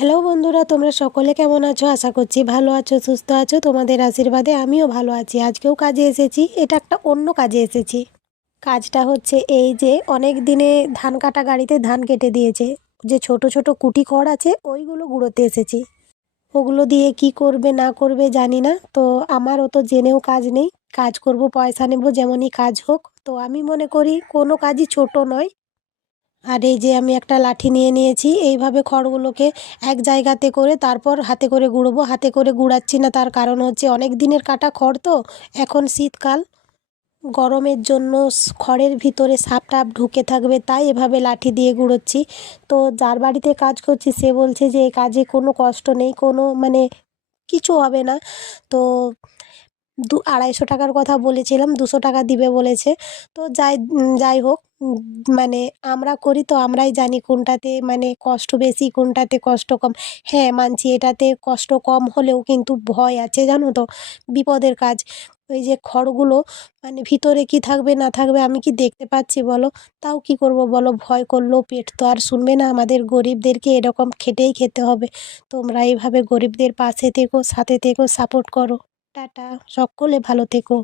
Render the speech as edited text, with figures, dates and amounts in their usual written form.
Hello বন্ধুরা, তোমরা সকলে কেমন আছো? আশা করছি ভালো আছো, সুস্থ আছো। তোমাদের আশীর্বাদে আমিও ভালো আছি। আজকেও কাজে এসেছি, এটা একটা অন্য কাজে এসেছি। কাজটা হচ্ছে এই যে অনেক দিনে ধান কাটা গাড়িতে ধান কেটে দিয়েছে, যে ছোট ছোট কুটি খড় আছে ওইগুলো গুঁড়োতে এসেছি। ওগুলো দিয়ে কি করবে না করবে জানি না, তো আমার অত জেনেও কাজ নেই। কাজ করব, পয়সা নেব, যেমনই কাজ হোক। তো আমি মনে করি কোনো কাজই ছোট নয়। আর এই যে আমি একটা লাঠি নিয়ে নিয়েছি, এইভাবে খড়গুলোকে এক জায়গাতে করে তারপর হাতে করে গুঁড়োবো। হাতে করে গুঁড়াচ্ছি না, তার কারণ হচ্ছে অনেক দিনের কাটা খড় তো। এখন শীতকাল, গরমের জন্য খড়ের ভিতরে সাপ টাপ ঢুকে থাকবে, তাই এভাবে লাঠি দিয়ে গুঁড়োচ্ছি। তো যার বাড়িতে কাজ করছি সে বলছে যে এই কাজে কোনো কষ্ট নেই, কোনো মানে কিছু হবে না। তো 200-250 টাকার কথা বলেছিলাম, 200 টাকা দিবে বলেছে। তো যাই হোক, মানে আমরা করি তো আমরাই জানি কোনটাতে মানে কষ্ট বেশি, কোনটাতে কষ্ট কম। হ্যাঁ, মানছি এটাতে কষ্ট কম হলেও কিন্তু ভয় আছে, জানো তো, বিপদের কাজ। ওই যে খড়গুলো মানে ভিতরে কি থাকবে না থাকবে আমি কি দেখতে পাচ্ছি বলো? তাও কি করব বলো, ভয় করলেও পেট তো আর শুনবে না, আমাদের গরিবদেরকে এরকম খেটেই খেতে হবে। তোমরা এইভাবে গরিবদের পাশে থেকো, সাথে থেকো, সাপোর্ট করো। টাটা, সকলে ভালো থেকো।